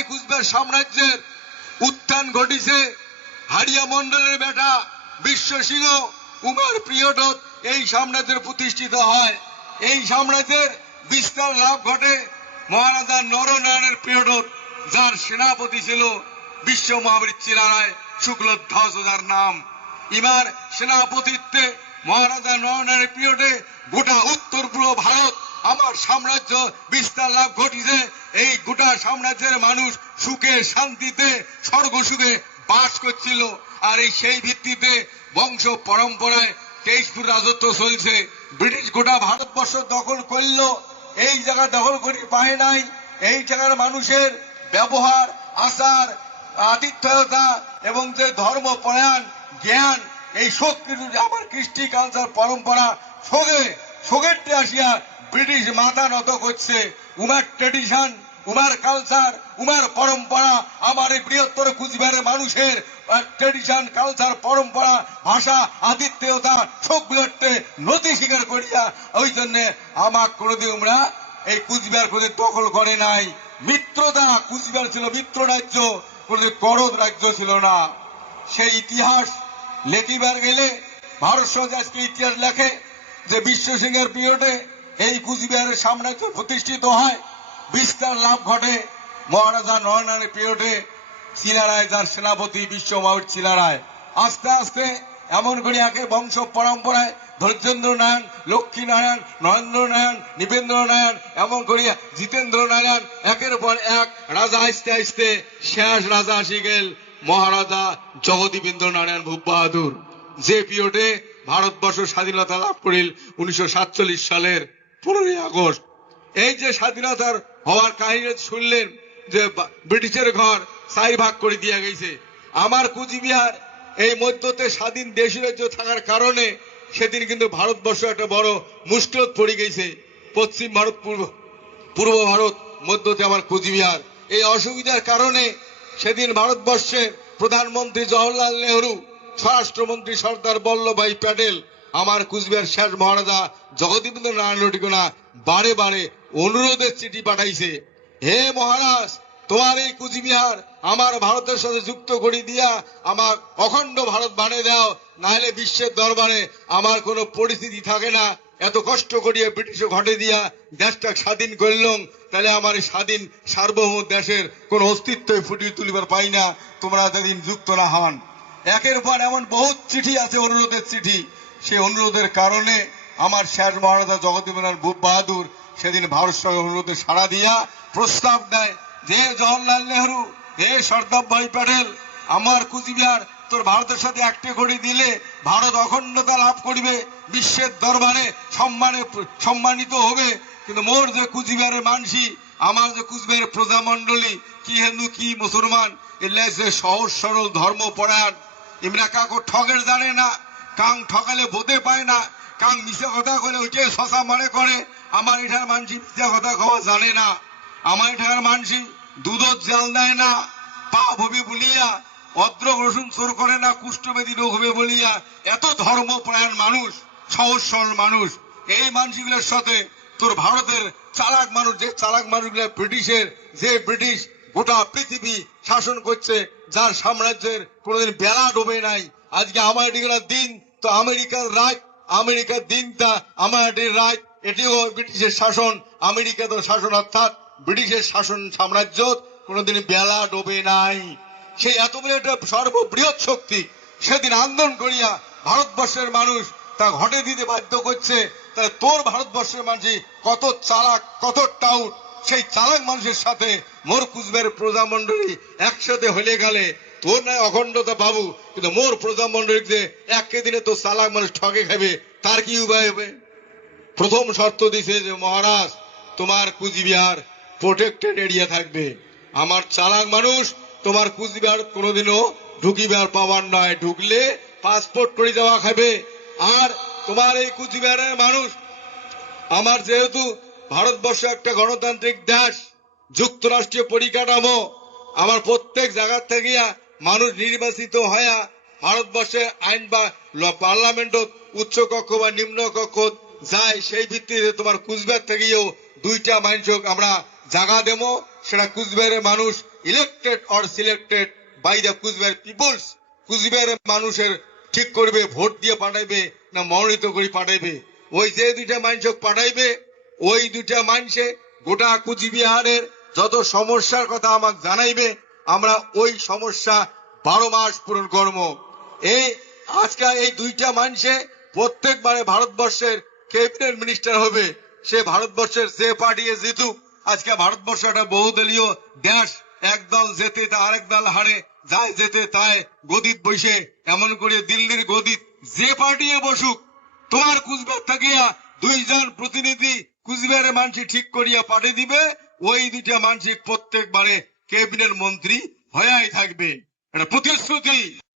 এই কুচবিহার সাম্রাজ্যের উত্থান ঘটিছে হারিয়া মন্ডলের বেটা বিশ্ব সিংহ উমার প্রিয়টত এই সাম্রাজ্যের প্রতিষ্ঠিত হয়। এই সাম্রাজ্যের বিস্তার লাভ ঘটে মহারাজা নরনারায়ণের প্রিয়টত, যার সেনাপতি ছিল বিশ্ব মহাবীর রায় শুক্লধ্বজ যার নাম। ইমার সেনাপতিত্বে মহারাজা নরনারায়ণের পিরিয়ডে গোটা উত্তর পূর্ব ভারত আমার সাম্রাজ্য বিস্তার লাভ ঘটিছে। এই গোটা সাম্রাজ্যের মানুষ সুখে শান্তিতে স্বর্গ সুখে বাস করছিল। আর এই সেই ভিত্তিতে বংশ পরম্পরায় 23 ফুট রাজত্ব চলছে। ব্রিটিশ গোটা ভারতবর্ষ দখল করলো, এই জায়গা দখল করে পায় নাই। এই জায়গার মানুষের ব্যবহার আচার আতিথ্যতা এবং যে ধর্মপরায়ণ জ্ঞান, এই সব কিছু আমার কৃষ্টি কালচার পরম্পরা সোগেটে আসিয়া ব্রিটিশ মাথা নত করছে। উমার ট্রেডিশন, উমার কালচার, উমার পরম্পরা আমার এই বৃহত্তর কুচবিহারের মানুষের ট্রেডিশন কালচার পরম্পরা ভাষা আতিথ্যতা সবগুলোতে নথি স্বীকার করিয়া ওই জন্য আমার কোনোদিন আমরা এই কুচবিহার কোনোদিন দখল করে নাই। মিত্রতা, কুচবিহার ছিল মিত্র রাজ্য, কোনোদিন করদ রাজ্য ছিল না। সেই ইতিহাস লেখিবার গেলে ভারত সমাজ আজকে ইতিহাস লেখে যে বিশ্ব সিংহের পিরিয়ডে এই কুচবিহারের সাম্রাজ্য প্রতিষ্ঠিত হয়, বিস্তার লাভ ঘটে মহারাজা নরনারায়ণের পিরিয়ডে। চিলারায় যার সেনাপতি বিশ্ব মহাবীর চিলারায় আস্তে আস্তে এমন করে একে বংশ পরম্পরায় ধৈর্যেন্দ্র নারায়ণ, লক্ষ্মী নারায়ণ, নরেন্দ্র নারায়ণ, নিবেন্দ্র নারায়ণ, এমন করিয়া জিতেন্দ্র নারায়ণ একের পর এক রাজা আস্তে আস্তে শেষ রাজা আসি গেল মহারাজা জগদীবেন্দ্র নারায়ণ ভূপ বাহাদুর, যে পিরিয়ডে ভারতবর্ষ স্বাধীনতা লাভ করিল 1947 সালের 15ই আগস্ট। এই যে স্বাধীনতার হওয়ার কাহিনী শুনলেন যে ব্রিটিশের ঘর 4 ভাগ করে দিয়া গেছে। আমার কুচবিহার এই মধ্যতে স্বাধীন দেশ রাজ্য থাকার কারণে সেদিন কিন্তু ভারতবর্ষ একটা বড় মুশকিলত পড়ে গেছে। পশ্চিম ভারত, পূর্ব ভারত, মধ্যতে আমার কুচবিহার। এই অসুবিধার কারণে সেদিন ভারতবর্ষের প্রধানমন্ত্রী জওহরলাল নেহরু, স্বরাষ্ট্রমন্ত্রী সর্দার বল্লভভাই প্যাটেল আমার কুচবিহার শেষ মহারাজা জগদীবেন্দ্র নারায়ণ টিকোনা বারে বারে অনুরোধের চিঠি পাঠাইছে, হে মহারাজ, তোমার এই কুচবিহার আমার ভারতের সাথে যুক্ত করে দিয়া আমার অখণ্ড ভারত বানিয়ে দাও, নাহলে বিশ্বের দরবারে আমার কোনো পরিস্থিতি থাকে না। এত কষ্ট করিয়া ব্রিটিশ ঘটে দিয়া দেশটা স্বাধীন করলাম, তাহলে আমার এই স্বাধীন সার্বভৌম দেশের কোন অস্তিত্ব ফুটিয়ে তুলিবার পাই না, তোমরা যেদিন যুক্ত না হন। একের পর এমন বহুত চিঠি আছে, অনুরোধের চিঠি। সেই অনুরোধের কারণে আমার শেষ মহারাজা জগদীবেন্দ্র ভূপ বাহাদুর সেদিন ভারত সরকার অনুরোধে সাড়া দিয়া প্রস্তাব দেয় যে জওহরলাল নেহরু, হে সর্দারভাই প্যাটেল, আমার কুচবিহার তোর ভারতের সাথে একটি করে দিলে ভারত অখণ্ডতা লাভ করিবে, বিশ্বের দরবারে সম্মানিত হবে। কিন্তু মোর যে কুচবিহারের মানসি, আমার যে কুচবিহারের প্রজামন্ডলী, কি হিন্দু কি মুসলমান, এলে যে সহজ সরল ধর্মপরায়ণ, ইমরা কাকো ঠগের জানে না, কাং ঠকালে বোধে পায় না, কাং মিশে কথা কলে ওইটাই শশা মনে করে। আমার এটার মানসি মিথ্যা কথা কওয়া জানে না, আমার এটার মানসি দুধত জাল দেয় না, পা ভবি বলিয়া অদ্রক রসুন চোর করে না, কুষ্ঠবেদী রোগ হবে বলিয়া এত ধর্মপরায়ণ মানুষ, সহজ সরল মানুষ। এই মানুষগুলোর সাথে তোর ভারতের চালাক মানুষ, যে চালাক মানুষগুলো ব্রিটিশের, যে ব্রিটিশ গোটা পৃথিবী শাসন করছে, যার সাম্রাজ্যের কোনোদিন বেলা ডোবে নাই। আজকে আমেরিকার দিন তো আমেরিকার রাজ, আমেরিকার দিন তা আমাদের রাজ, এটিও ব্রিটিশের শাসন। আমেরিকা তো শাসন অর্থাৎ ব্রিটিশের শাসন সাম্রাজ্য কোনোদিন বেলা ডোবে নাই। সেই এত বড় একটা সর্ববৃহৎ শক্তি সেদিন আন্দোলন করিয়া ভারতবর্ষের মানুষ তা ঘটে দিতে বাধ্য করছে। তাহলে তোর ভারতবর্ষের মানুষ কত চালাক, কত টাউট, সেই চালাক মানুষের সাথে মোর কুচবিহারের প্রজামন্ডলী একসাথে হলে গেলে তোর নয় অখণ্ডতা পাবো, কিন্তু মোর প্রজামন্ডলী যে একে দিনে তো চালাক মানুষ ঠকে খাবে, তার কি উপায় হবে? প্রথম শর্ত দিছে যে মহারাজ, তোমার কুচবিহার প্রোটেক্টেড এরিয়া থাকবে, আমার চালাক মানুষ তোমার কুচবিহার কোনোদিনও ঢুকিবার পাওয়ার নয়, ঢুকলে পাসপোর্ট করে যাওয়া খাবে। আর তোমার এই কুচবিহারের মানুষ, আমার যেহেতু ভারতবর্ষ একটা গণতান্ত্রিক দেশ, যুক্তরাষ্ট্রীয় পরিকাঠামো, আমার প্রত্যেক জায়গা থেকে মানুষ নির্বাচিত হয়ে ভারতবর্ষে আইন বা পার্লামেন্ট উচ্চ কক্ষ বা নিম্ন কক্ষ যায়, সেই ভিত্তিতে তোমার কুচবিহার থেকেও 2টা মানুষক আমরা জায়গা দেবো, সেটা কুচবিহারের মানুষ elected or selected by the Cooch Behar peoples, কুচবিহারের মানুষের ঠিক করবে ভোট দিয়ে পাঠাইবে না মনোনীত করে পাঠাইবে। ওই যে দুইটা মানুষ পাঠাইবে, ওই দুইটা মানুষে গোটা কুচবিহারের যত সমস্যার কথা আমাকে জানাইবে, আমরা ওই সমস্যা 12 মাস পূরণ করব। এই আজকে এই দুইটা মানুষে প্রত্যেকবারে ভারতবর্ষের ক্যাবিনেট মিনিস্টার হবে। সে ভারতবর্ষের যে পার্টিয়ে জিতুক, আজকে ভারতবর্ষ একটা বহুদলীয় দেশ, একদল জেতে তা আরেক দল হারে, যায় যেতে তাই গদিত বসে, এমন করে দিল্লির গদিত যে পার্টিয়ে বসুক, তোমার কুচবিহার থাকিয়া 2 জন প্রতিনিধি কুচবিহারের মানুষ ঠিক করিয়া পাঠিয়ে দিবে। ওই দুইটা মানসিক প্রত্যেকবারে ক্যাবিনেট মন্ত্রী হয়াই থাকবে। এটা প্রতিশ্রুতি।